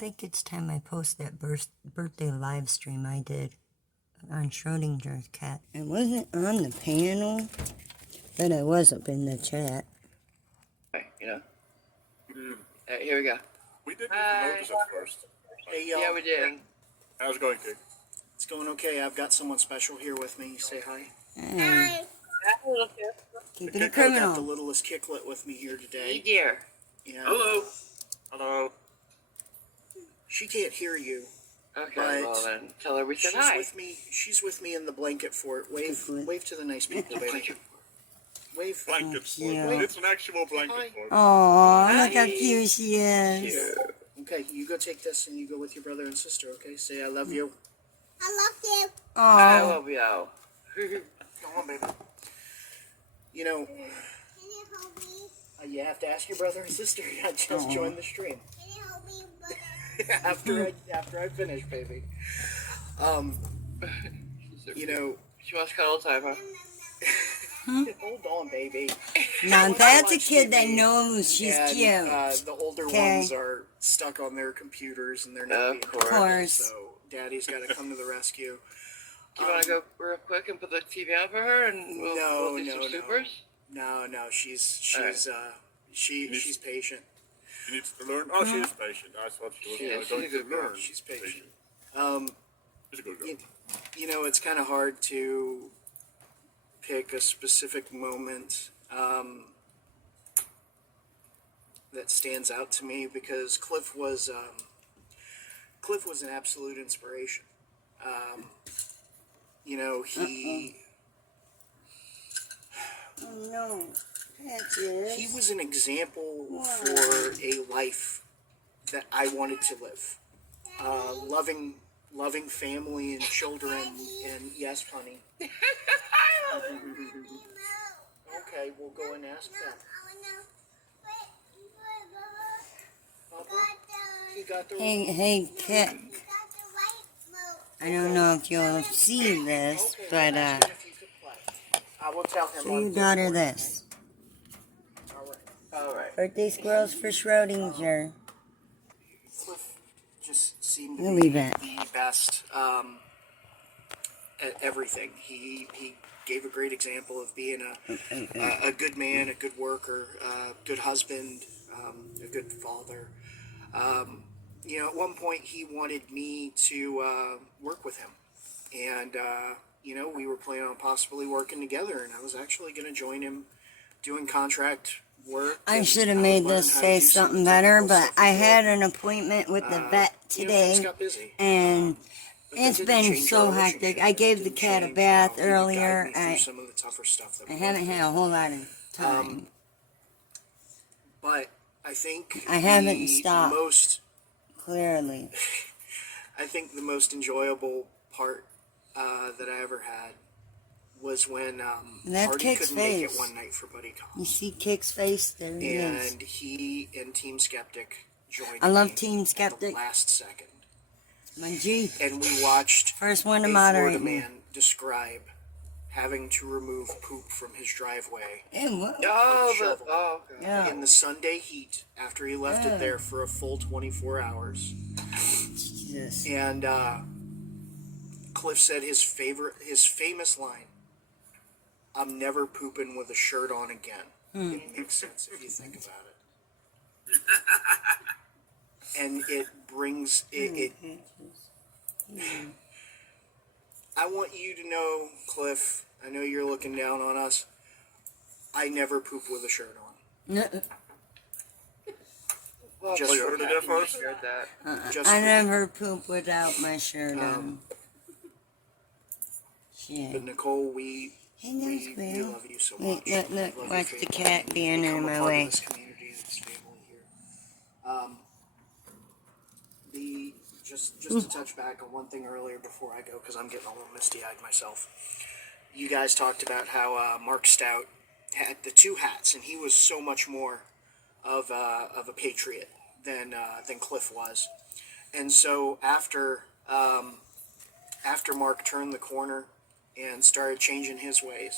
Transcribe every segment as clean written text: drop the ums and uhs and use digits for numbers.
think it's time I post that birthday live stream I did on Schrodinger's cat. I wasn't on the panel, but I was up in the chat. You know? Here we go. We didn't even notice at first. Hey, y'all. Yeah, we did. How's it going, Kate? It's going okay. I've got someone special here with me. Say hi. Hi. Keep it a I got the criminal. littlest kicklet with me here Hey, today. dear. Yeah. Hello. Hello. She can't hear you. Okay, But well then, tell her we said She's hi. with me. She's with me in the blanket fort. Wave to the nice people, baby. Wave. Blanket fort. cute. It's an actual blanket Hi. fort. Aw, look how cute she is. Cute. Okay, you go take this and you go with your brother and sister. Okay, say I love you. I love you. I Aw. love you. Come on, baby. You know, Can you hold me? you have to ask your brother and sister. I just joined the stream. Can you hold me, brother? after I finish, baby. You know, She wants to cuddle time, huh? hold on, baby. Now that's a kid that knows she's And, cute. the older Okay. ones are stuck on their computers and they're not Of being course. directed, Of course. So Daddy's got to come to the rescue. Do you want to go real quick and put the TV on for her and we'll do some supers? No, she's Alright. she's patient. She needs to learn. Oh, she is patient. I thought she was She's going a good to girl. learn. She's patient. She's a good girl. You know, it's kind of hard to pick a specific moment that stands out to me because Cliff was an absolute inspiration. You know, he Oh no. Patches. he was an example for a life that I wanted to live. Loving family and children, and yes, honey. Okay, we'll go and ask them. Papa, he got the Hey, Kit. I don't know if you'll see this, but ask him if he could play. I will tell him. show on your daughter this. Alright. Birthday squirrels for Schrodinger. Cliff just seemed to We'll be leave it. the best at everything. He gave a great example of being a good man, a good worker, a good husband, a good father. You know, at one point he wanted me to work with him, and you know, we were planning on possibly working together, and I was actually going to join him doing contract work. I and should have would made learn this how to say do some something better, technical but stuff I with it. had an appointment with the vet You know, things today, got busy. and But that it's didn't been change so our hectic. relationship. I It gave the didn't cat a change bath how he would guide earlier. me through some of the tougher stuff that I we haven't went had a whole lot of time. through. But I think I haven't the stopped. most Clearly. I think the most enjoyable part that I ever had was when That's Hardy Kick's couldn't make it face. one night for Buddy Cop. You see Kick's face? There he is. And he and Teamskeptic joined I love me TeamSkeptic. at the last second. My G. And we watched First one to a moderate Florida me. man describe having to remove poop from his driveway Hey, what? Oh, okay. Yeah. in the Sunday heat after he left it there for a full 24 hours. Jesus. And Cliff said his famous line, "I'm never pooping with a shirt on again." It makes sense if you think about it. And it brings it. I want you to know, Cliff, I know you're looking down on us. I never poop with a shirt on. Well, Just you for heard it that. there first? heard that. Just I for- never poop without my shirt on. Shit. But Nicole, we Hey, nice, we Will. love you so Look, much. look, We look. love you Watch for the cat being become in a my part way. of this community, this family here. Just to touch back on one thing earlier before I go, because I'm getting a little misty-eyed myself. You guys talked about how Mark Stout had the two hats, and he was so much more of a patriot than Cliff was. And so after Mark turned the corner and started changing his ways,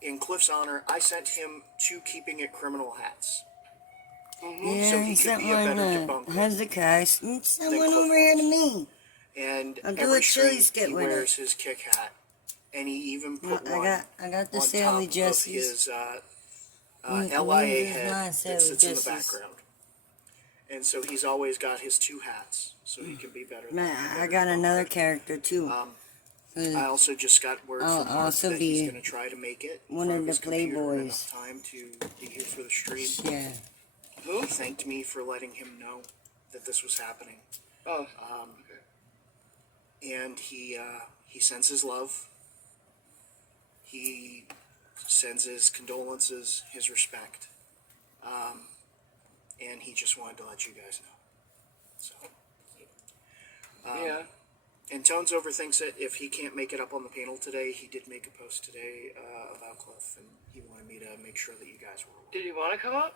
in Cliff's honor, I sent him 2 Keeping It Criminal hats. Yeah, So he he could sent be a one better to debunker. Hezekiah. Send than one Cliff over here to was. me. And I'll do every a chili stream skit he with wears it. his kick hat, and he even put I one got the on Sally top Jesse's. of his Yours LIA is head not that Sally sits in the Jesse's. background. And so he's always got his two hats, so he can be better. Man, I got another character too. I also just got word I'll from Mark also that be he's going to try to make it in one front of his the computer in Playboys. enough time to be here for the stream. Yeah. Who? He thanked me for letting him know that this was happening. Oh. And he sends his love. He sends his condolences, his respect. And he just wanted to let you guys know. So. Yeah. And Tones overthinks it. If he can't make it up on the panel today, he did make a post today about Cliff, and he wanted me to make sure that you guys were aware. Did you want to come up?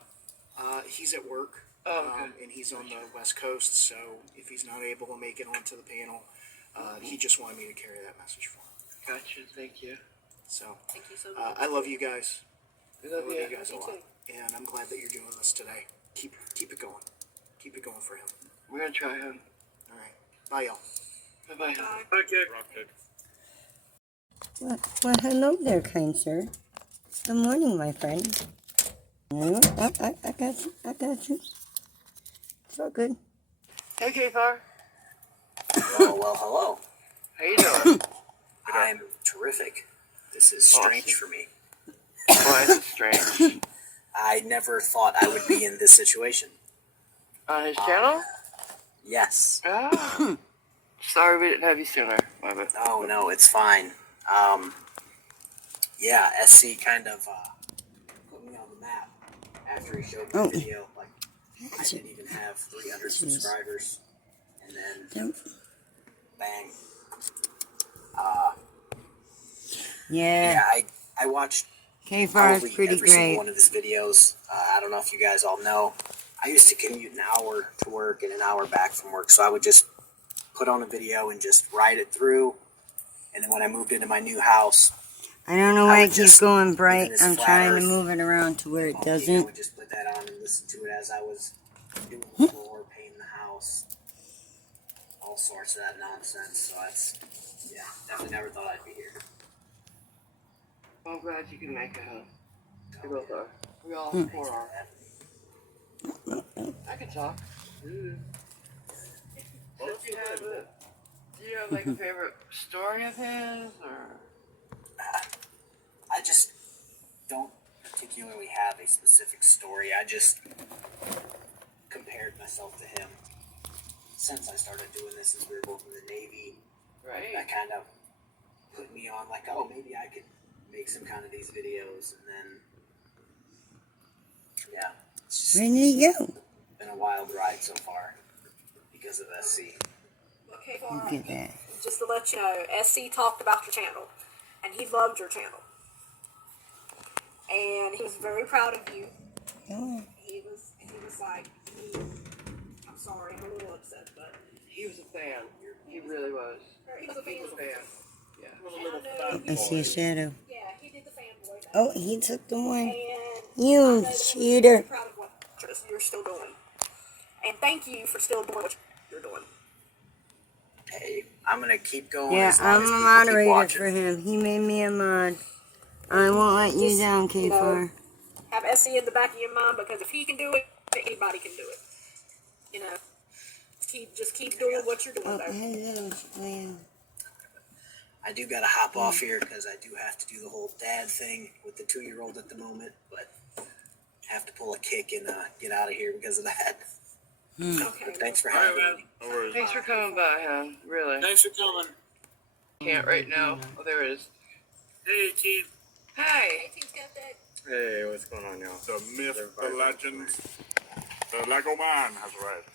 He's at work, and he's on the West Coast, so if he's not able to make it onto the panel, he just wanted me to carry that message for him. Gotcha. Thank you. So, Thank you so much. I love you guys. We love I love you. you guys a Me lot, too. and I'm glad that you're doing this today. Keep it going. Keep it going for him. We're gonna try him. All right, bye y'all. Bye bye. Okay. Rocket. Well, hello there, kind sir. Good morning, my friend. I got you. I got you. It's all good. Hey, KFARR. Well, hello. How you doing? I'm terrific. This is strange for me. Why is it strange? I never thought I would be in this situation. On his channel? Yes. Oh. Sorry we didn't have you sooner. My bad. Oh, no, it's fine. Yeah, SC kind of put me on the map after he showed me the video. Like, I didn't even have 300 subscribers. And then, bang. Yeah. I watched KFARR probably is pretty every single great. one of his videos. I don't know if you guys all know. I used to commute an hour to work and an hour back from work, so I would just put on a video and just ride it through. And then when I moved into my new house, I don't know why would it keeps just going live bright. in this I'm flat trying to earth move it around to where it I doesn't. would just put that on and listen to it as I was doing the floor, painting the house, all sorts of that nonsense. So that's, yeah, definitely never thought I'd be here. I'm glad you can make it home. We both are. We all Thanks four for are. having me. I can talk. Do you have like a favorite story of his, or? I just don't particularly have a specific story. I just compared myself to him since I started doing this, as we were both in the Navy. Right. That kind of put me on, like, oh, maybe I could make some kind of these videos, and then, yeah, it's just Where did he go? been a wild ride so far because of SC. Okay, Look at that. just to let you know, SC talked about your channel, and he loved your channel. And he was very proud of you. Oh. He was like, I'm sorry, I'm a little upset, but He was a fan. He really was. he was a fan. Yeah. And I know I see a shadow. yeah, he did the fanboy thing. Oh, he took the one. And You I know that he's cheater. very proud of what you're still doing. And thank you for still doing what you're doing. Hey, I'm gonna keep going. Yeah, as long I'm as a people keep moderator watching. for him. He made me a mod. I won't let you Just, down, you know, KFARR. Have SC in the back of your mind, because if he can do it, anybody can do it. You know, just keep doing what you're doing. Oh, Though. hello, Slam. I do gotta hop off here because I do have to do the whole dad thing with the 2-year-old at the moment, but have to pull a kick and get out of here because of that. Okay. But thanks for All right, having man. me. No worries. Thanks for coming by, hon. Really. Thanks for coming. Can't right now. Oh, there it is. Hey, team. Hi. TeamSkeptic. Hey, what's going on, y'all? The myth, the legend, the Lego man has arrived.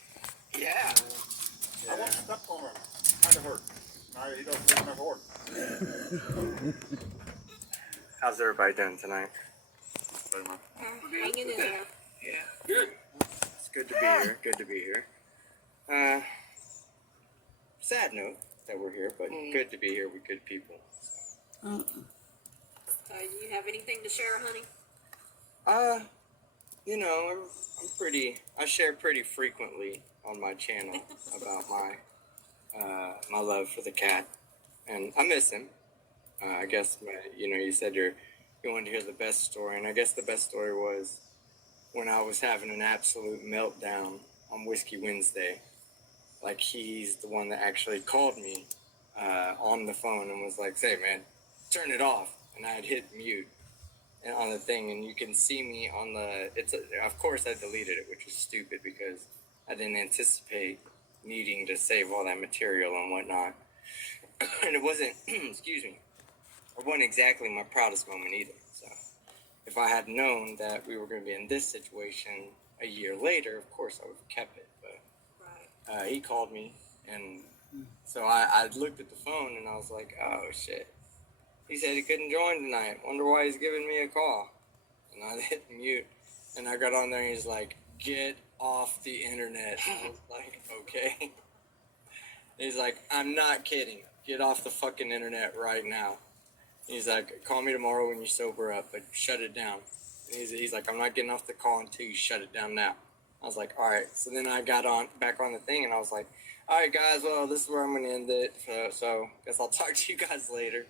Yeah. I want to step on him. Kind of hurt. No, he doesn't even have a horn. How's everybody doing tonight? Sorry, man. Hanging in there. Yeah. Good. It's good to be here. Good to be here. Sad note that we're here, but good to be here with good people. So, you have anything to share, honey? you know, I share pretty frequently on my channel about my love for the cat, and I miss him. I guess you said you wanted to hear the best story, and I guess the best story was when I was having an absolute meltdown on Whiskey Wednesday. Like, he's the one that actually called me on the phone and was like, "Say, man, turn it off," and I had hit mute and on the thing, and you can see me on the. Of course I deleted it, which was stupid because I didn't anticipate needing to save all that material and whatnot, and it wasn't. Excuse me. It wasn't exactly my proudest moment either. So, if I had known that we were going to be in this situation a year later, of course I would have kept it. But he called me, and so I looked at the phone and I was like, "Oh shit." He said he couldn't join tonight. Wonder why he's giving me a call. And I hit mute, and I got on there, and he's like, "Get off the internet." I was like, "Okay." He's like, "I'm not kidding. Get off the fucking internet right now." He's like, "Call me tomorrow when you sober up, but shut it down." And he's like, "I'm not getting off the call until you shut it down now." I was like, "All right." So then I got back on the thing, and I was like, "All right, guys, well, this is where I'm going to end it. So guess I'll talk to you guys later."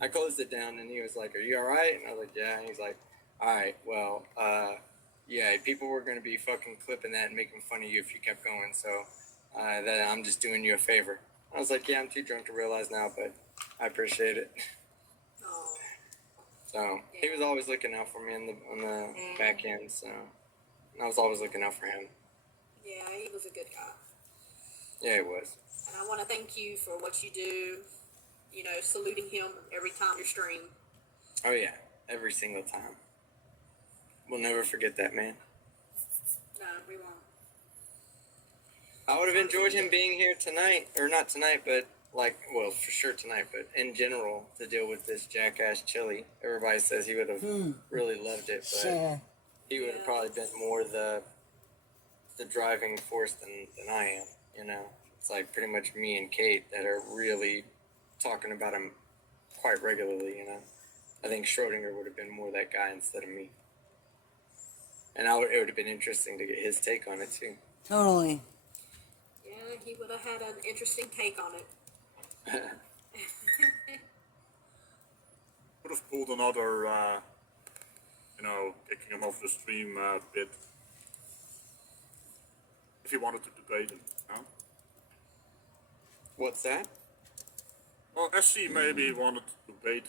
I closed it down, and he was like, "Are you all right?" And I was like, "Yeah." And he's like, "All right, well, yeah, people were going to be fucking clipping that and making fun of you if you kept going, so that I'm just doing you a favor." I was like, "Yeah, I'm too drunk to realize now, but I appreciate it." Oh, So he was always looking out for me on the back end, so I was always looking out for him. yeah, he was a good guy. Yeah, he was. And I want to thank you for what you do, saluting him every time you stream. Oh yeah, every single time. We'll never forget that, man. No, we won't. I would have enjoyed him being here tonight, or not tonight, but for sure tonight, but in general, to deal with this jackass chili. Everybody says he would have really loved it, but Sure. he would have probably been more the driving force than I am, It's like pretty much me and Kate that are really talking about him quite regularly, I think Schrodinger would have been more that guy instead of me. And it would have been interesting to get his take on it, too. Totally. Yeah, he would have had an interesting take on it. Would have pulled another, kicking him off the stream bit. If he wanted to debate him, What's that? Well, SC maybe wanted to debate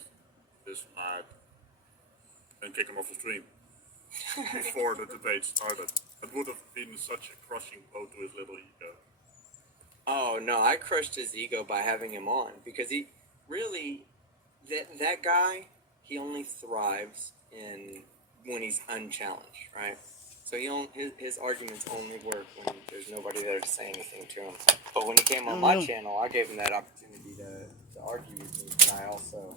this lad and kick him off the stream before the debate started. It would have been such a crushing blow to his little ego. Oh, no, I crushed his ego by having him on, because he really, that guy, he only thrives when he's unchallenged, right? So his arguments only work when there's nobody there to say anything to him. But when he came on my channel, I gave him that opportunity to argue with me, but I also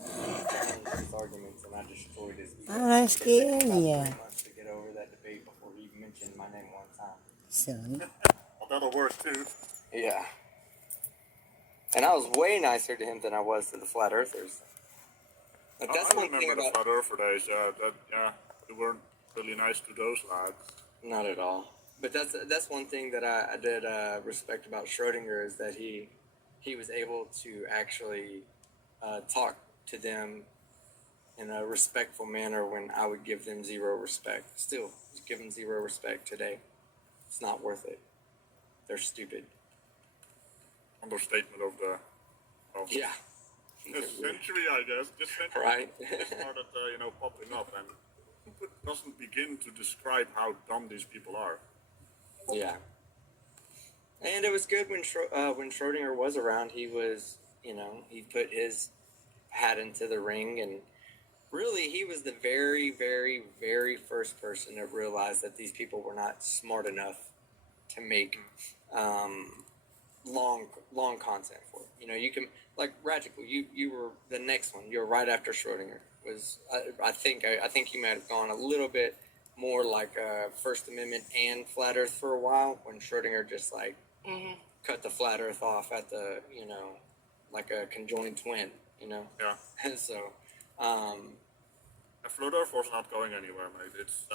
challenged his arguments, and I destroyed his ego. Oh, that's good, It took about 3 yeah. months to get over that debate before he even mentioned my name one time. Son. Well, that'll work too. Yeah. And I was way nicer to him than I was to the flat earthers. But that's I one thing remember the about... Flat Earther days, they weren't really nice to those lads. Not at all. But that's one thing that I did respect about Schrodinger, is that he was able to actually talk to them in a respectful manner when I would give them zero respect. Still, give them zero respect today. It's not worth it. They're stupid. Understatement of the Yeah. century, I guess. This century Right. started, popping up, and it doesn't begin to describe how dumb these people are. Yeah. And it was good when Schrodinger was around. He was, he put his hat into the ring, and really he was the very, very, very first person to realize that these people were not smart enough to make long content for it. You can, like Ragical, you were the next one. You were right after Schrodinger. I think you might have gone a little bit more like First Amendment and Flat Earth for a while, when Schrodinger just cut the Flat Earth off at the, like a conjoined twin, Yeah. And so, And Flat Earth was not going anywhere, mate. It's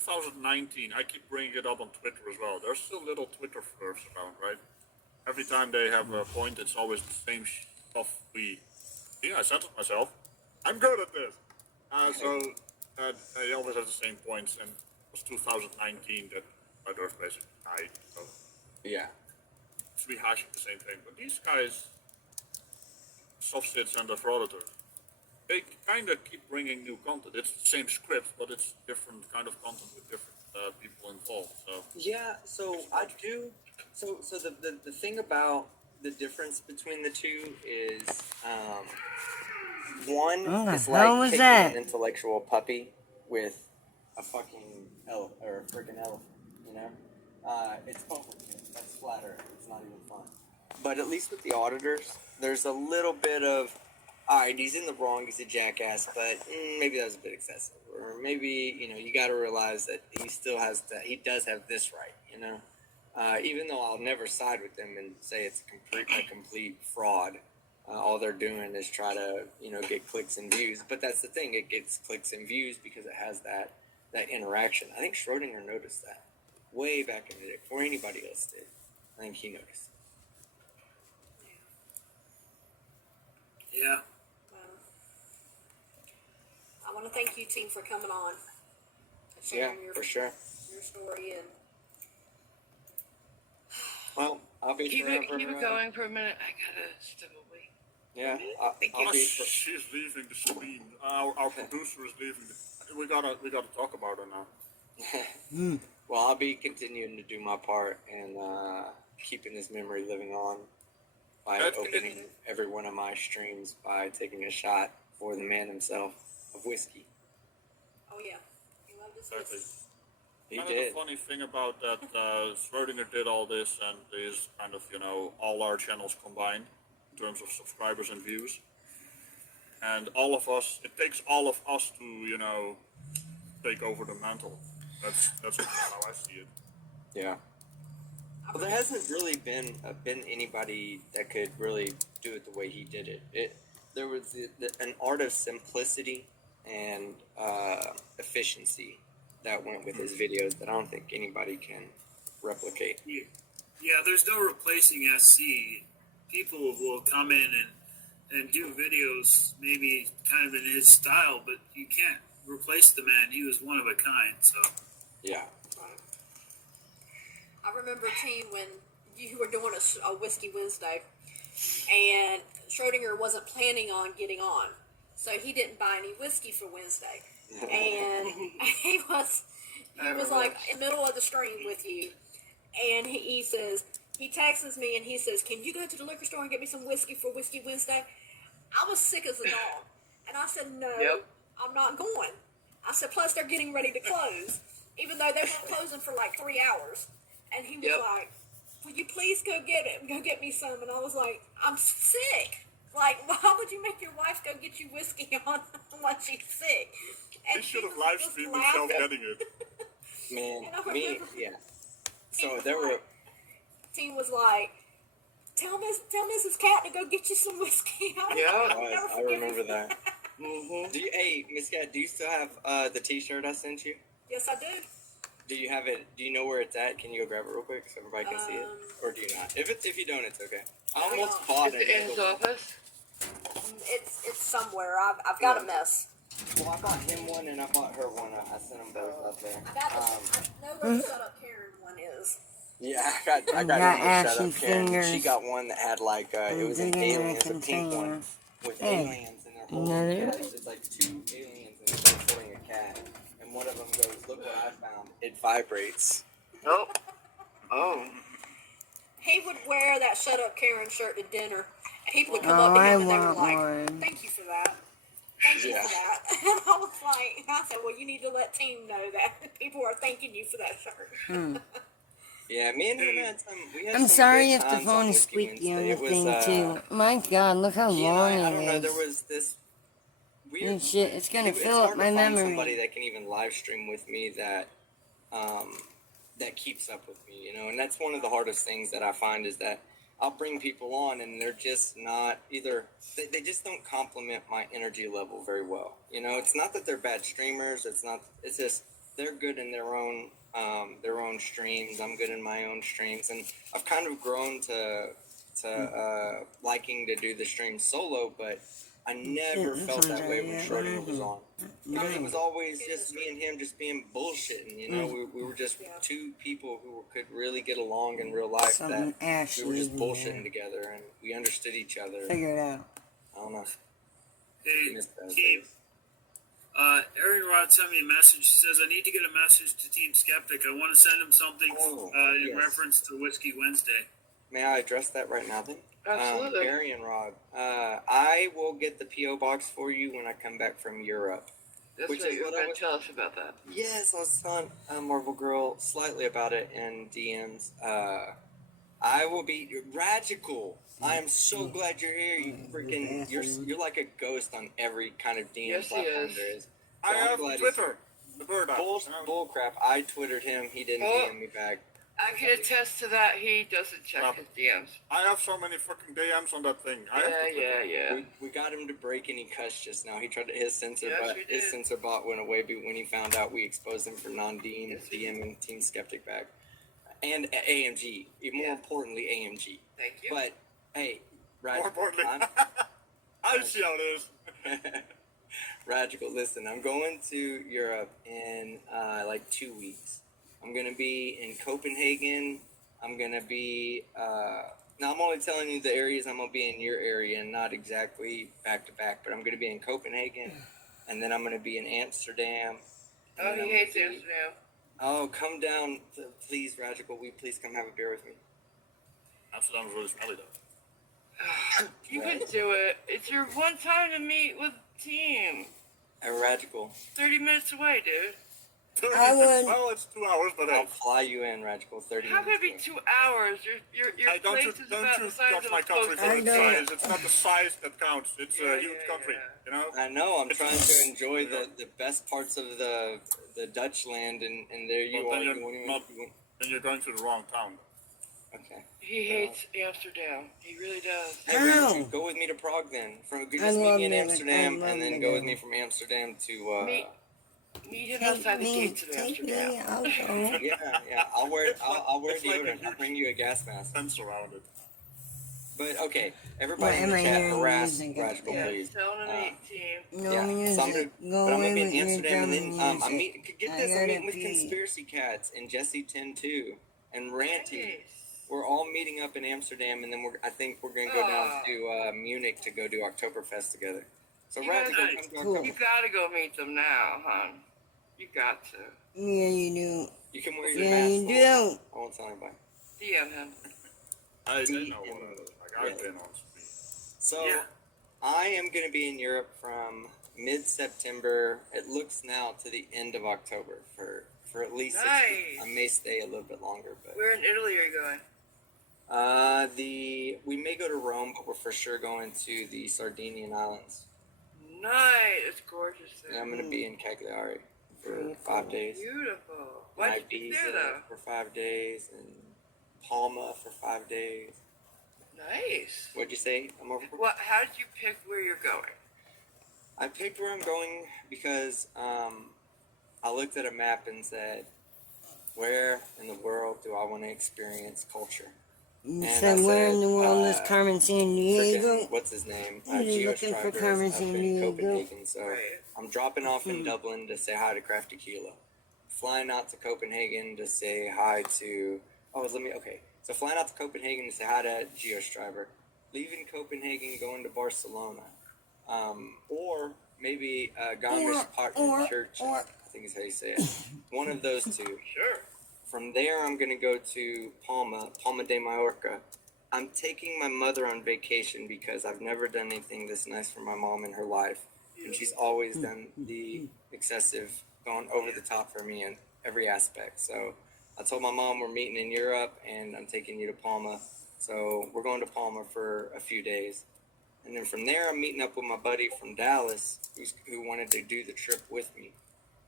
2019, I keep bringing it up on Twitter as well. There's still little Twitter flirs around, right? Every time they have a point, it's always the same stuff I censored myself. I'm good at this. They always have the same points, and it was 2019 that Earth basically died. So Yeah. it's rehashing the same thing. But these guys, Softsits and the Frauditor, they kind of keep bringing new content. It's the same script, but it's different kind of content with different people involved. So Yeah, so I do. So the thing about the difference between the two is one What the is hell like was taking that? an intellectual puppy with a fucking elephant or a freaking elephant, you know? It's overkill. That's flat earth. It's not even fun. But at least with the auditors, there's a little bit of, all right, he's in the wrong, he's a jackass, but maybe that was a bit excessive. Or maybe, you got to realize that he still has he does have this right, even though I'll never side with them and say it's a complete fraud. All they're doing is try to, get clicks and views. But that's the thing, it gets clicks and views because it has that interaction. I think Schrodinger noticed that way back in the day, before anybody else did. I think he noticed. Yeah. I want to thank you, team, for coming on and Yeah, sharing for sure. your story. And Well, I'll be Keep forever. it going for a minute. I gotta step away. Yeah, I'll be. she's leaving the screen. Our producer is leaving. We gotta talk about her now. Well, I'll be continuing to do my part and keeping this memory living on by opening every one of my streams by taking a shot for the man himself of whiskey. oh yeah, he loved his Exactly. whiskey. He Kind did. of the funny thing about that, Schrodinger did all this, and is kind of all our channels combined in terms of subscribers and views. And all of us, it takes all of us to take over the mantle. That's how I see it. Yeah. Well, there hasn't really been anybody that could really do it the way he did it. There was an art of simplicity and efficiency that went with his videos that I don't think anybody can replicate. Yeah, there's no replacing SC. People will come in and do videos maybe kind of in his style, but you can't replace the man. He was one of a kind, so. Yeah. I remember, team, when you were doing a Whiskey Wednesday, and Schrodinger wasn't planning on getting on, so he didn't buy any whiskey for Wednesday, and he was like in the middle of the stream with you, and he says, he texts me and he says, "Can you go to the liquor store and get me some whiskey for Whiskey Wednesday?" I was sick as a dog, and I said, "No, I'm not going." I said, "Plus they're getting ready to close, even though they weren't closing for like 3 hours." And he was like, "Will you please go get me some?" And I was like, "I'm sick. Like, why would you make your wife go get you whiskey on when she's sick?" And He should have was live just streamed himself laughing. getting it. Man, And I me, remember- yeah. So there were. Team was like, tell Mrs. Cat to go get you some whiskey. I remember that. Hey, Miss Cat, do you still have the T-shirt I sent you? Yes, I do. Do you have it? Do you know where it's at? Can you go grab it real quick so everybody can see it, or do you not? If you don't, it's okay. I almost bought Is it in his it. office? It's somewhere. I've got a mess. Well, I bought him one and I bought her one. I sent them both up there. I know where the Shut Up Karen one is. Yeah, I got got her ashy shut up, Karen. She fingers. got one that had like it was an Dig in alien, the it was a pink one container. with Hey, aliens and they're holding another? cats. It's like 2 aliens and they're holding a cat. And one of them goes, "Look what I found! It vibrates." Oh. He would wear that Shut Up Karen shirt to dinner. And people would come Oh, up to I him and they were want like, one. "Thank you for that. Thank you for that." And I was like, I said, "Well, you need to let Team know that people are thanking you for that shirt." Yeah, me and him had some. We had I'm some sorry good if the times phone on is Whiskey squeaky on Wednesday. the It was, thing too. My God, look how Yeah, long I don't know. it There is. was this weird. And shit, it's gonna It's fill up hard my to find memory. somebody that can even live stream with me that keeps up with me, and that's one of the hardest things that I find is that I'll bring people on and they're just not either they just don't complement my energy level very well. It's not that they're bad streamers. It's just they're good in their own streams. I'm good in my own streams, and I've kind of grown to liking to do the stream solo, but I never felt that way when Schrodinger was on. Because it was always just me and him just being bullshitting, you know. We were just two people who could really get along in real life. Something We were just Ashley bullshitting together, and we understood each other. Figure it out. I don't know. Hey, Missed those team. days. Aaron Rod sent me a message. He says, I need to get a message to TeamSkeptic. I want to send him something in yes. reference to Whiskey Wednesday. May I address that right now then? Absolutely. Barry and Rod, I will get the P.O. box for you when I come back from Europe. That's Which right. is You're what I going was- to tell us about that. Yes, I was telling Marvel Girl slightly about it in DMs. I will be Ragical. I am so glad you're here. You freaking, you're like a ghost on every kind of DM Yes, he platform is. there is. I So I'm have glad Twitter. The bird app, Bull, you know? bull crap. I twittered him. He didn't Oh. DM me back. I can attest to that. He doesn't check Yep. his DMs. I have so many fucking DMs on that thing. I have to Twitter. Yeah. We got him to break and he cussed just now. He tried to his censor Yes, bot. we His did. censor bot went away when he found out we exposed him for non-Dean Yes, we DMing TeamSkeptic back, and AMG. Even more Yeah. importantly, AMG. Thank you. But hey, More Ragical, importantly, I'm, I see how it is. Ragical, listen, I'm going to Europe in like 2 weeks. I'm gonna be in Copenhagen. I'm gonna be. Now I'm only telling you the areas I'm gonna be in your area, and not exactly back to back. But I'm gonna be in Copenhagen, and then I'm gonna be in Amsterdam. and Oh, then I'm he gonna hates be- Amsterdam. Oh, come down, please, Ragical. Will you please come have a beer with me? Amsterdam's really smelly though. You can do it. It's your one time to meet with the team. Ragical. 30 minutes away, dude. I would- Well, it's 2 hours, but I'll hey. fly you in, Ragical. 30 How could it be minutes. 2 hours? Your Hey, don't place you is about the size judge of my a country post. for I its know. size. It's not the size that counts. It's Yeah, a huge yeah, country, yeah. you know? I know. I'm trying to enjoy the best parts of the Dutch land, and there you Well, are. then You you're won't even. not- Then you're going to the wrong town. Okay. He hates Amsterdam. He really does. Hey, Ow. go with me to Prague then. Just I meet love me in it. Amsterdam, I and then love go it. with me from Amsterdam to. Meet him Take outside the me, gates of take me, Amsterdam. I'll go. Yeah. I'll wear It's like a deodorant. I'll huge- bring you a gas mask. Fence around it. But okay, everybody Why in the am I chat hearing harass music? Ragical, Yeah, please. tell him to meet team. No Yeah, music. so I'm gonna, Go but I'm away gonna be with in your Amsterdam, and dumb then music. get this. I I'm gotta meeting with pee. Conspiracy Cats and Jesse 10-2 and Ranty. Nice. We're all meeting up in Amsterdam, and then I think we're gonna go down to Munich to go do Oktoberfest together. So You Ragical, guys- come to Cool. You Oktoberfest. gotta go meet them now, hon. You got to. Yeah, you do. You can wear your Yeah, mask. you the whole time. do. I won't tell anybody. DM him. They know what I've Yeah. been on stream. So Yeah. I am gonna be in Europe from mid-September. It looks now to the end of October for at least 6 weeks. Nice. I may stay a little bit longer, but Where in Italy are you going? we may go to Rome, but we're for sure going to the Sardinian Islands. Nice. It's gorgeous And there. I'm gonna be in Cagliari for 5 days. Beautiful. Why'd you pick there, Ibiza though? for 5 days, and Palma for 5 days. Nice. What'd you say? I'm over. What? How did you pick where you're going? I picked where I'm going because I looked at a map and said, where in the world do I want to experience culture? You And said, I where in said, the world is Carmen San Diego? Frickin', what's his name? You're looking for Geostriver Carmen is up San in Diego. Copenhagen, so Right. I'm dropping off in Dublin to say hi to Crafty Kilo. Flying out to Copenhagen to say hi to. So flying out to Copenhagen to say hi to Geostriver. Leaving Copenhagen, going to Barcelona. Or maybe Garmisch Partenkirchen, I think is how you say it. One of those two. Sure. From there, I'm going to go to Palma de Mallorca. I'm taking my mother on vacation because I've never done anything this nice for my mom in her life. And she's always done the excessive, going over the top for me in every aspect. So I told my mom we're meeting in Europe and I'm taking you to Palma. So we're going to Palma for a few days. And then from there, I'm meeting up with my buddy from Dallas who wanted to do the trip with me.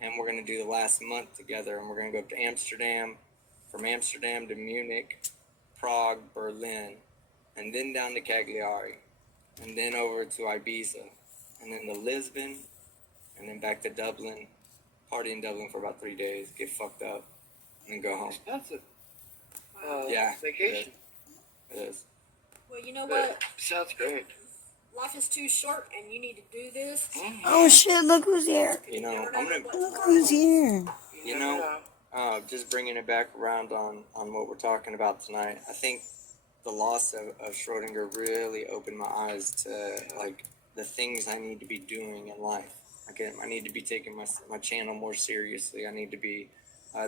And we're going to do the last month together. And we're going to go up to Amsterdam, from Amsterdam to Munich, Prague, Berlin, and then down to Cagliari, and then over to Ibiza, and then to Lisbon, and then back to Dublin, party in Dublin for about 3 days, get fucked up, and then go home. Expensive. Yeah, Vacation. It is. Well, you know But what? sounds great. Life is too short, and you need to do this. Oh shit! Look who's here. You know, I'm gonna, Look who's here. you know, just bringing it back around on what we're talking about tonight. I think the loss of Schrodinger really opened my eyes to like the things I need to be doing in life. Again, I need to be taking my channel more seriously. I need to be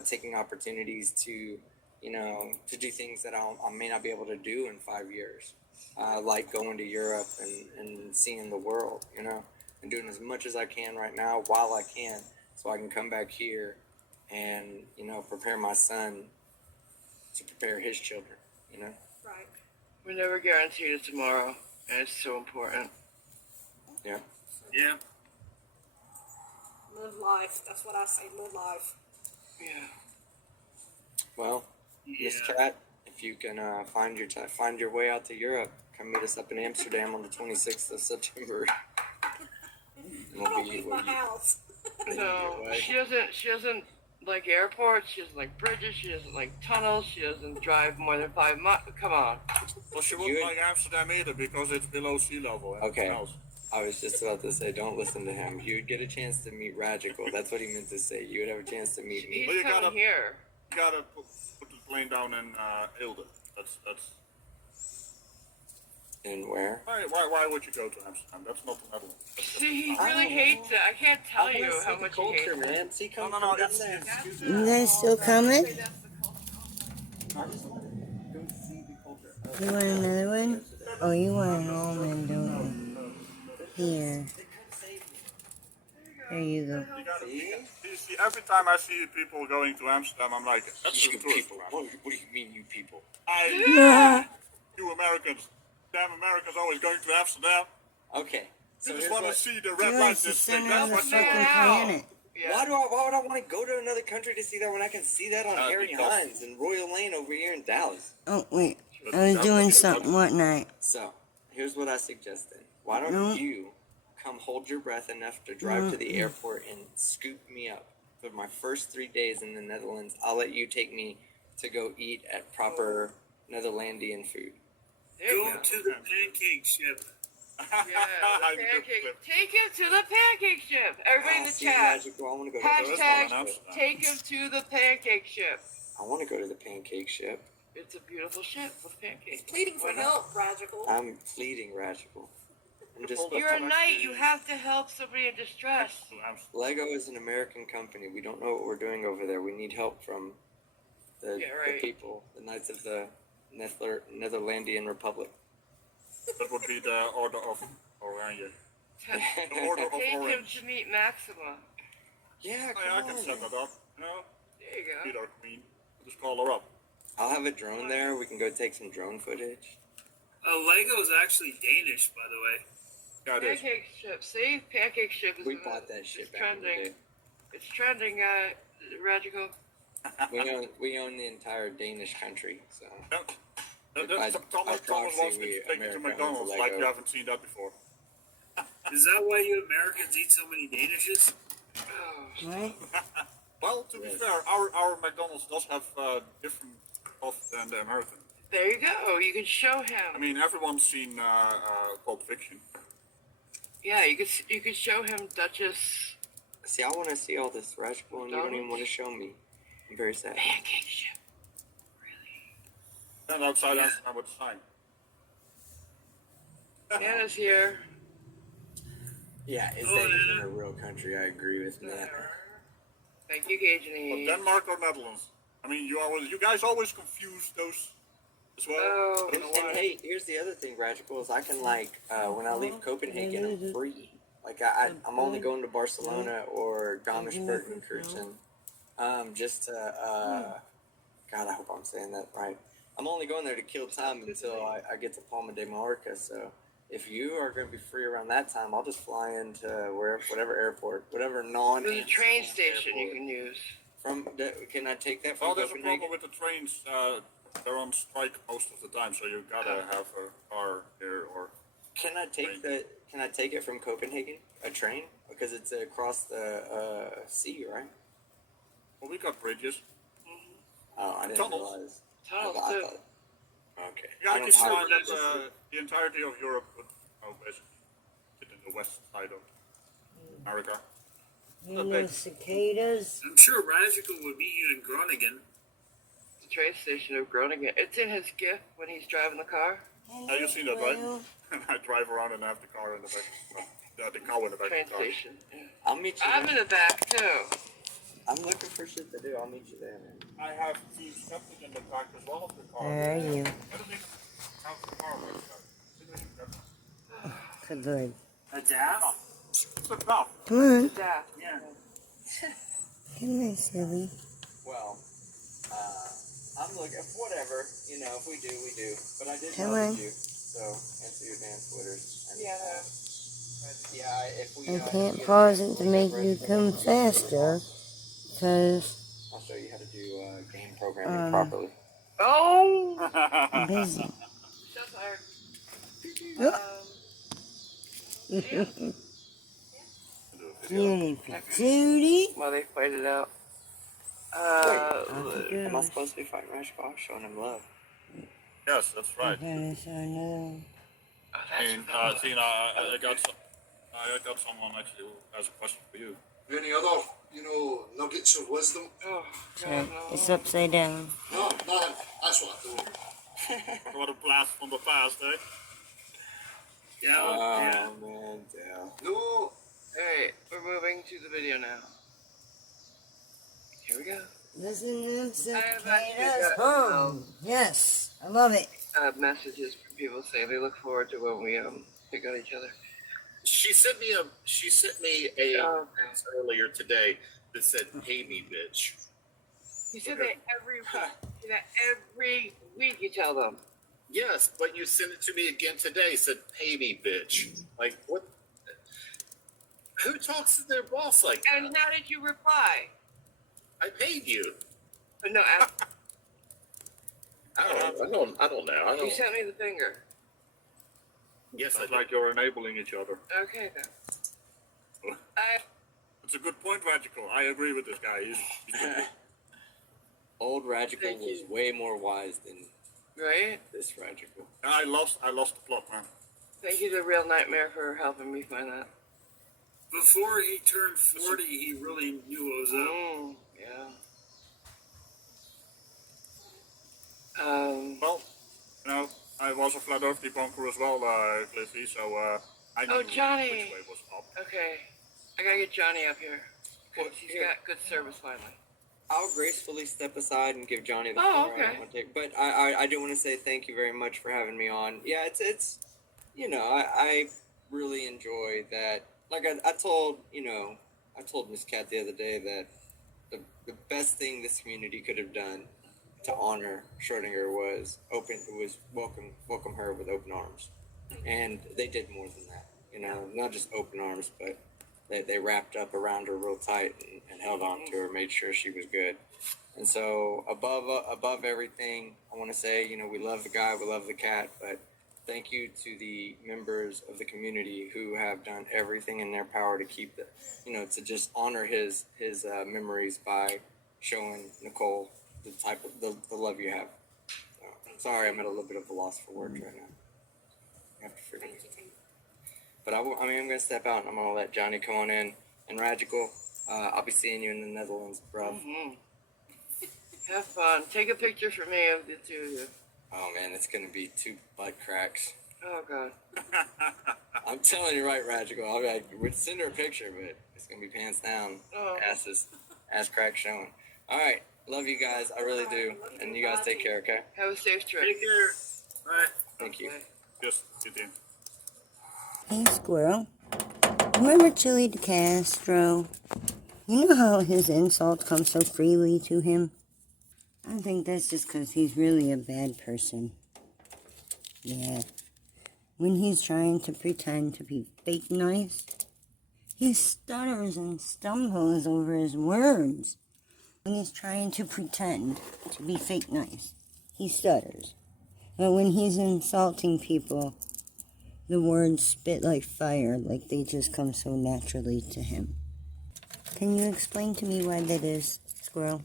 taking opportunities to, you know, to do things that I may not be able to do in 5 years. Like going to Europe and seeing the world, you know, and doing as much as I can right now while I can, so I can come back here and, you know, prepare my son to prepare his children, you know. Right. We're never guaranteed a tomorrow, and it's so important. Yeah. Yeah. Live life. That's what I say. Live life. Yeah. Well, Miss Cat, if you can find your way out to Europe, come meet us up in Amsterdam on the 26th of September. I don't leave my house. No, she doesn't like airports. She doesn't like bridges. She doesn't like tunnels. She doesn't drive more than 5 miles. Come on. Well, she wouldn't like Amsterdam either because it's below sea level. And Okay. else. I was just about to say, don't listen to him. You would get a chance to meet Ragical. That's what he meant to say. You would have a chance to meet me. He's Well, you coming gotta- here. You gotta put the plane down in Eelde. That's. And where? Why would you go to Amsterdam? That's not the Netherlands. See, he really hates it. I can't tell you how much he hates it. man. See, come No, down it's there. You guys still coming? You want another one? Oh, you want an almond, don't you? Here. There you go. You gotta see, every time I see people going to Amsterdam, I'm like, that's You the tourist people. trap. What do you mean, you people? You Americans, damn Americans always going to Amsterdam. Okay. So You just here's want to what. see the red You're light like the district. center of That's the what you fucking want. planet. Yeah. Why would I want to go to another country to see that when I can see that on Harry because- Hines and Royal Lane over here in Dallas? Oh, wait. I was doing something what night? So, here's what I suggest then. Why don't No. you come hold your breath enough to drive to the airport and scoop me up for my first 3 days in the Netherlands? I'll let you take me to go eat at proper Netherlandian food. There you Go go. to the pancake ship. Yeah, the pancake. Take him to the pancake ship. Everybody in the See, chat. Magical, I want to go Hashtag take him to the pancake ship. I want to go to the pancake ship. It's a beautiful ship with pancakes. Pleading for Why not? help, Ragical. I'm pleading, Ragical. I'm just. You're a knight. You have to help somebody in distress. Lego is an American company. We don't know what we're doing over there. We need help from the, Yeah, right. the people, the Knights of the Netherlandian Republic. That would be the Order of Oranje. The Order of Take him Orange. to meet Maxima. Yeah, Oh, yeah, I come can on. set that up. You know, There you be go. our queen. Just call her up. I'll have a drone there. We can go take some drone footage. Lego is actually Danish, by the way. Yeah, it is. Pancake ship. See? Pancake ship is We in bought that shit it's back in the trending. It's trending, Ragical. day. We own the entire Danish country, so. Yeah. By Thomas proxy, wants me we to take you to America owns McDonald's like Lego. you haven't seen that before. Is that why you Americans eat so many Danishes? Oh, What? Well, to be Yes. fair, our McDonald's does have different stuff than the American. there you go. You can show him. I mean, everyone's seen Pulp Fiction. Yeah, you could show him Duchess See, I want to see all this, Ragical, and you don't even want to show me. I'm very sad. pancake ship. And outside Amsterdam with a sign. Anna's here. Yeah, is Oh, that yeah. even a real country? I agree with that. Thank you, Gage. But Denmark or Netherlands? I mean, you guys always confuse those as well. Oh, I don't know And why. hey, here's the other thing, Ragical, is I can when I leave Copenhagen, I'm free. Like I'm only going to Barcelona or Garmisch-Partenkirchen, just to God, I hope I'm saying that right. I'm only going there to kill time until I get to Palma de Mallorca. So if you are going to be free around that time, I'll just fly into whatever airport, whatever non. there's a train station you can use. Can I take that from Well, there's a Copenhagen? problem with the trains. They're on strike most of the time, so you gotta have a car here or Can I take it from Copenhagen? A train? Because it's across the sea, right? Well, we got bridges. Oh, I didn't Tunnels. realize. Tunnels, I too. thought. Okay. Yeah, I don't can see have that this- the entirety of Europe would basically sit in the west side of America. You know, cicadas. I'm sure Ragical would meet you in Groningen. The train station of Groningen. It's in his gift when he's driving the car. Have you seen that, right? And I drive around and have the car in the back. Well, the cow in the back Train of the car. station. Yeah. I'll meet you. I'm in the back, too. I'm looking for shit to do. I'll meet you there, man. I have TeamSkeptic in the back as well of the car. Where are you? I don't think have the car like that. Good. A DAF? It's a tough. Come on. Daft. Yeah. Come on, silly. Well, I'm looking. Whatever. You know, if we do, we do. But I did Come message on. you. So, answer your damn Twitters. And, Yeah. yeah, if we. I if can't we get pause a it chance to get make ready you for come the video, faster, because I'll show you how to do game programming properly. Oh! I'm busy. Shots fired. Oh. Yeah. Cutie patootie. Well, they played it out. Am I supposed to be fighting Ragical? Showing him love. Yes, that's right. Okay, so no. Oh, that's And Tina, I got someone actually who has a question for you. Any other, nuggets of wisdom? Oh, So God, no. it's upside down. No, nothing. That's what I thought. What a blast from the past, eh? Yeah. Oh, man, Dale. No, Alright, we're moving to the video now. Here we go. Listen to them have actually cicadas got, hum. Yes, I love it. Messages from people saying they look forward to when we pick on each other. She sent me a Oh, text earlier today that said, "Pay me, bitch." you said that every week you tell them. Yes, but you sent it to me again today. Said, "Pay me, bitch." Like what? Who talks to their boss like that? And how did you reply? I paid you. But no, I don't know. I you don't. sent me the finger. Yes, I Sounds did. like you're enabling each other. Okay then. It's a good point, Ragical. I agree with this guy. He's Old Ragical Thank was you. way more wise than Right? this Ragical. I lost the plot, man. Thank you, the real nightmare, for helping me find that. Before he turned 40, he really knew what was up. Yeah. Well, I was a flat earth debunker as well, Cliffy, so I knew Johnny. which way was up. Okay. I gotta get Johnny up here. Because he's got good service finally. I'll gracefully step aside and give Johnny the Oh, floor. I okay. don't want to take, but I do want to say thank you very much for having me on. Yeah, it's I really enjoy that. Like I told MrsCat the other day that the best thing this community could have done to honor Schrodinger was welcome her with open arms, and they did more than that. Not just open arms, but they wrapped up around her real tight and held on to her, made sure she was good. And so above everything, I want to say, we love the guy, we love the cat, but thank you to the members of the community who have done everything in their power to keep to just honor his memories by showing Nicole the type of the love you have. So, sorry, I'm at a little bit of a loss for words right now. You have to forgive me. But I'm going to step out and I'm going to let Johnny come on in. And Ragical, I'll be seeing you in the Netherlands, bruv. Mm-hmm. Have fun. Take a picture for me of the two of you. Oh, man, it's going to be 2 butt cracks. Oh, God. I'm telling you right, Ragical. I'll be like, we'd send her a picture, but it's going to be pants down. Oh. Ass crack showing. All right. Love you guys. I really do. And you guys take care, okay? Have a safe trip. Take care. Bye. Thank you. Yes, you did. Hey, Squirrel. Remember Chili De Castro? You know how his insults come so freely to him? I think that's just because he's really a bad person. Yeah. When he's trying to pretend to be fake nice, he stutters and stumbles over his words. When he's trying to pretend to be fake nice, he stutters. But when he's insulting people, the words spit like fire, like they just come so naturally to him. Can you explain to me why that is, Squirrel?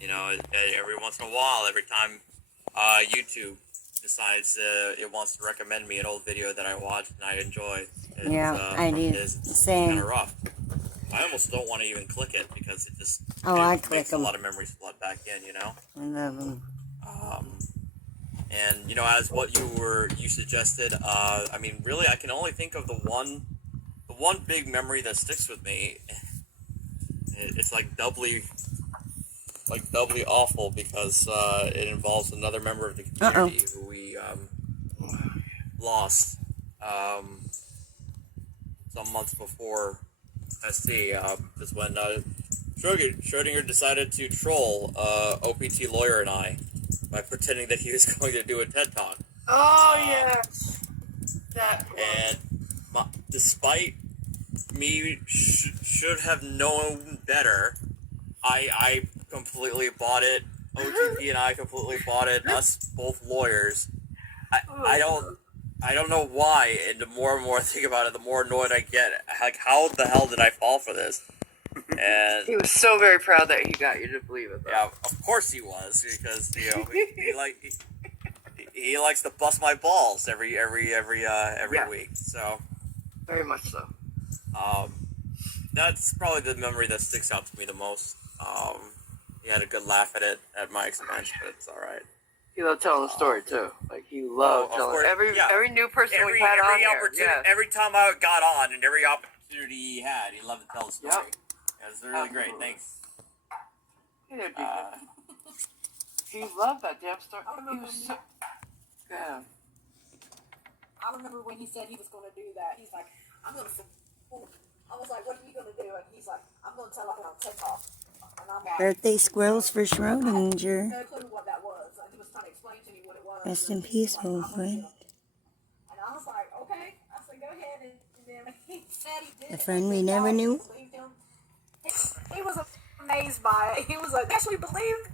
You know, every once in a while, every time YouTube decides it wants to recommend me an old video that I watched and I enjoy, I do. it's Same. kind of rough. I almost don't want to even click it because it just makes a lot of memories flood back in, you know? I love them. And, you know, as what you suggested, I mean, really, I can only think of the one big memory that sticks with me. It's like doubly awful because it involves another member of the community who we lost some months before SC. Is when Schrodinger decided to troll OPT lawyer and I by pretending that he was going to do a TED Talk. Oh, yes. That was... And despite me should have known better, I completely bought it. OTP and I completely bought it. Us both lawyers. I don't know why. And the more and more I think about it, the more annoyed I get. Like, how the hell did I fall for this? And he was so very proud that he got you to believe it, though. Yeah, of course he was, because he likes to bust my balls every week. So very much so. That's probably the memory that sticks out to me the most. He had a good laugh at it at my expense, but it's all right. He loved telling the story too. Like he loved telling every new person we had on here. Yeah. Every time I got on and every opportunity he had, he loved to tell the story. Yep. It was really great. Thanks. He loved that damn story. Yeah. I remember when he said he was going to do that. He's like, I'm going to. I was like, what are you going to do? And he's like, I'm going to tell it on TikTok. And I'm like, Birthday squirrels for Schrodinger. no clue what that was. He was trying to explain to me what it was. Rest in peace, old friend. And I was like, okay. I said, go ahead. And then he said he did. A friend we never knew. He was amazed by it. He was like, actually believed.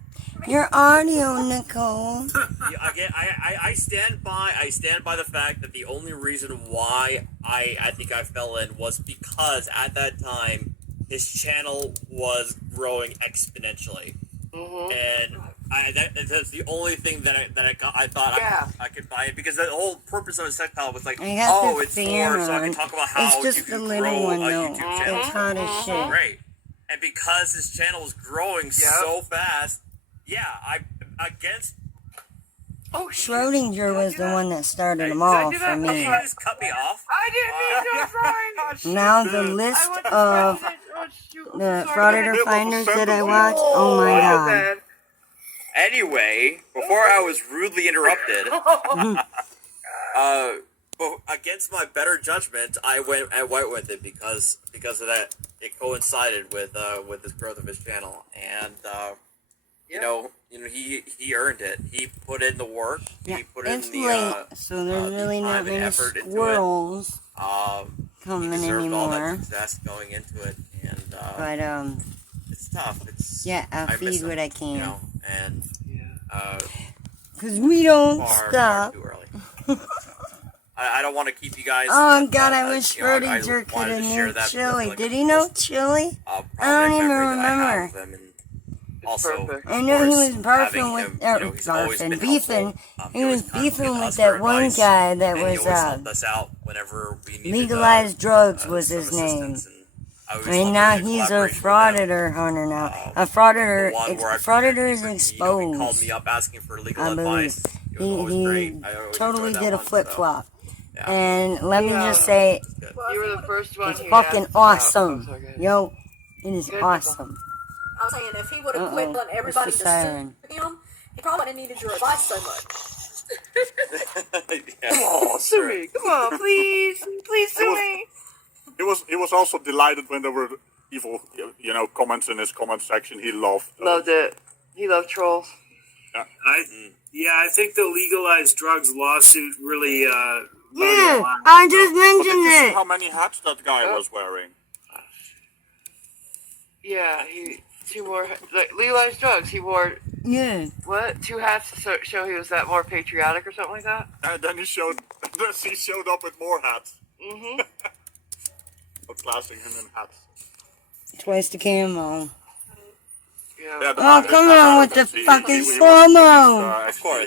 Your audio, Nicole. I stand by the fact that the only reason why I think I fell in was because at that time his channel was growing exponentially, and that's the only thing that I thought I could buy it, because the whole purpose of a tactile was like, it's for so I can talk about how it's just you can the little grow one, a though. YouTube channel. It's hot as shit. Great, and because his channel was growing so fast. Yeah, Schrodinger was the one that started them all for me. Did you just cut me off? I didn't mean to, sorry. Now the list of the frauditor finders that I watched, oh my god. Anyway, before I was rudely interrupted, against my better judgment, I went with it because of that. It coincided with this growth of his channel, and you know, he earned it. He put in the work. He put in the so there's really not many squirrels coming anymore. All that success going into it, and but it's tough. I'll feed what I can. You know, and because we don't stop. Too early. I don't want to keep you guys. Oh God, I wish Schrodinger could have knew Chili. Did he know Chili? I don't even remember. Also, I know he was beefing with that one guy that was legalized drugs was his name. And now he's a frauditor hunter now. A frauditor is exposed. He called me up asking for legal advice. He totally did a flip-flop. Yeah. And let me just say, you were the first one. it's fucking awesome. Yo, it is awesome. I was saying, if he would have quit letting everybody to sue him, he probably wouldn't have needed your advice so much. Oh, sue me. Come on, please. Please sue me. He was also delighted when there were evil, comments in his comment section. He loved it. He loved trolls. Yeah. I think the legalized drugs lawsuit really. I just mentioned it. it. How many hats that guy was wearing? Yeah, 2 more legalized drugs. He wore 2 hats to show he was that more patriotic or something like that. And then he showed He showed up with more hats. Mm-hmm. Outclassing him in hats. Twice the camo. Yeah. Oh, come on with the fucking slow-mo. Of course,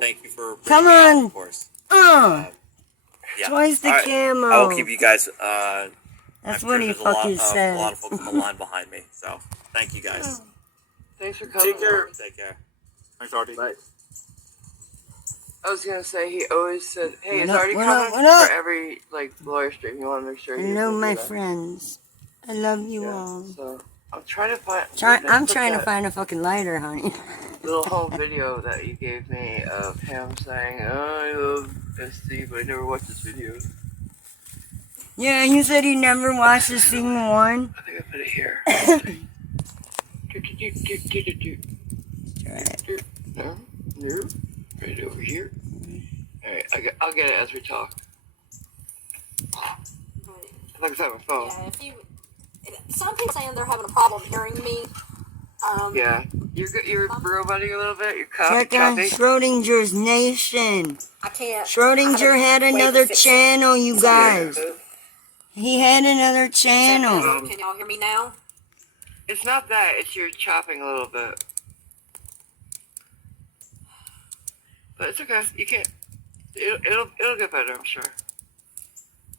thank you for Come bringing me out, on. of course. Yeah. Twice the camo. I will keep you guys. That's I'm what sure he there's fucking a said. lot of folks on the line behind me. So thank you guys. Thanks for coming. Take care. Take care. Thanks, Artie. Bye. I was gonna say he always said, "Hey, is What up, Artie what up, coming what up? for every like lawyer stream? You want to make sure." Hello, you my do that. friends. I love you Yeah, all. so I'm trying to find. I'm trying to find a fucking lighter, honey. little home video that you gave me of him saying, "Oh, I love SD, but I never watched this video." Yeah, you said you never watched the scene one. I think I put it here. No, no, right over here. All right, I'll get it as we talk. Like I said, my phone. Yeah, if you. Some people saying they're having a problem hearing me. Yeah, you're roboting a little bit. You're Check on choppy. Schrodinger's Nation. I can't. Schrodinger had another channel, you guys. He had another channel. Can y'all hear me now? It's not that. It's you're chopping a little bit. But it's okay. You can't. It'll get better, I'm sure.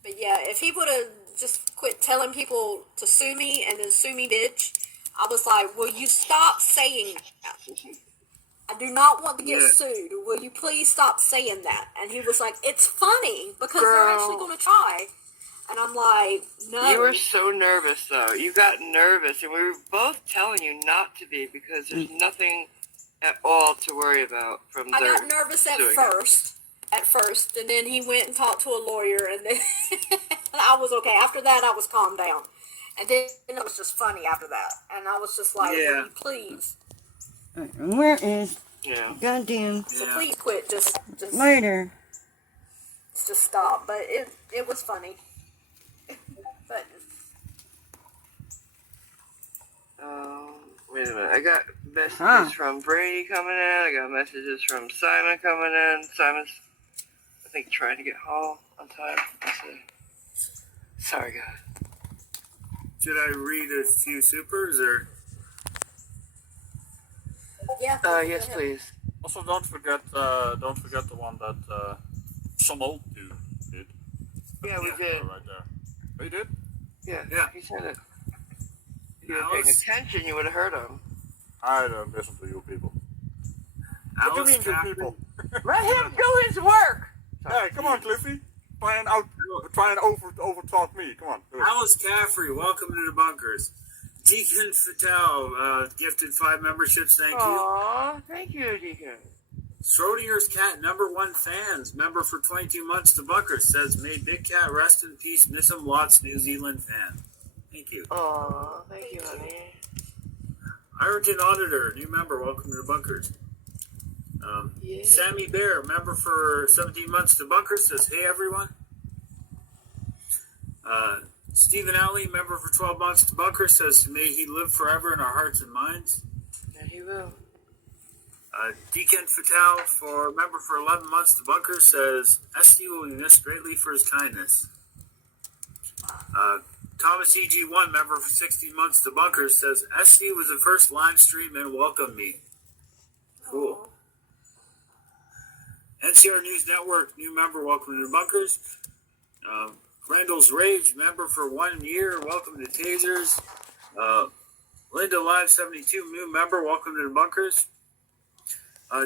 But yeah, if he would have just quit telling people to sue me and then sue me, bitch, I was like, will you stop saying that? I do not want to get sued. Will you please stop saying that? And he was like, it's funny because they're actually going to try. And I'm like, no. You were so nervous, though. You got nervous, and we were both telling you not to be because there's nothing at all to worry about from I their got nervous at suing first, and then he went and talked to a lawyer, and then I was okay. After that, I was calmed down. And then it was just funny after that. And I was just like, will you please? Where is? Yeah. Goddamn. So please quit. Just Later. Just stop. But it was funny. But wait a minute. I got messages from Brady coming in. I got messages from Simon coming in. Simon's, I think, trying to get home on time. Let's see. Sorry, guys. Should I read a few supers or? Yeah. Yes, please. Also, don't forget the one that some old dude did. Yeah, we did. Right there. Oh, you did? Yeah. He said it. If you were paying attention, you would have heard him. I don't listen to you people. What do you mean, you people? Let him do his work. Hey, come on, Cliffy. Try and overtalk me. Come on. Do it. Alice Caffrey, welcome to the bunkers. Deacon Fatale, gifted 5 memberships, thank you. Aww, thank you, Deacon. Schrodinger's Cat, #1 fans, member for 22 months to bunkers, says, may Big Cat rest in peace, miss him lots, New Zealand fan. Thank you. Aww, thank you, honey. Ironton Auditor, new member, welcome to the bunkers. Sammy Bear, member for 17 months to bunkers, says, hey everyone. Stephen Alley, member for 12 months to bunkers, says, may he live forever in our hearts and minds. Yeah, he will. Deacon Fatale, for member for 11 months to bunkers, says, SD will be missed greatly for his kindness. Thomas EG1, member for 16 months to bunkers, says, SD was the first live stream and welcomed me. Cool. NCR News Network, new member, welcome to the bunkers. Randall's Rage, member for 1 year, welcome to Tasers. Linda Live 72, new member, welcome to the bunkers.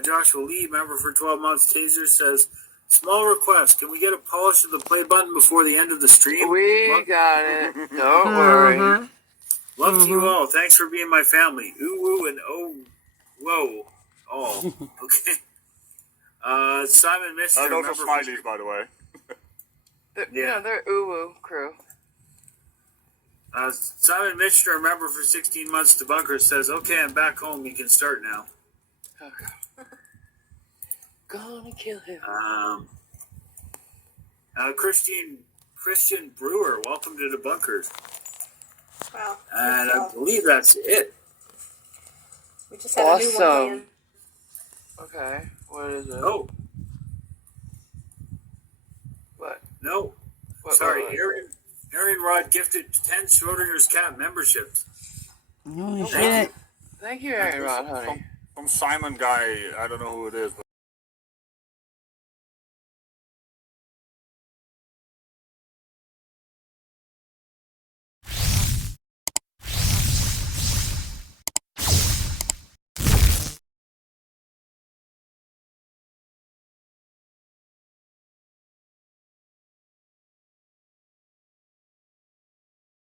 Joshua Lee, member for 12 months, Tasers, says, small request, can we get a polish of the play button before the end of the stream? We got it. Don't worry. Love to you all. Thanks for being my family. Ooh, woo, and oh, whoa. Oh, okay. Simon Mister. Those are smileys, by the way. They're uwu crew. Simon Michner, member for 16 months to bunkers, says, okay, I'm back home. You can start now. Okay. Gonna kill him. Christian Brewer, welcome to the bunkers. Wow. And I believe that's it. We just had a new one in. Okay, what is it? Oh. No. Sorry, Aaron Rod gifted 10 Schrodinger's Cat memberships. Holy shit. Thank you, Aaron Rod, honey. Some Simon guy, I don't know who it is,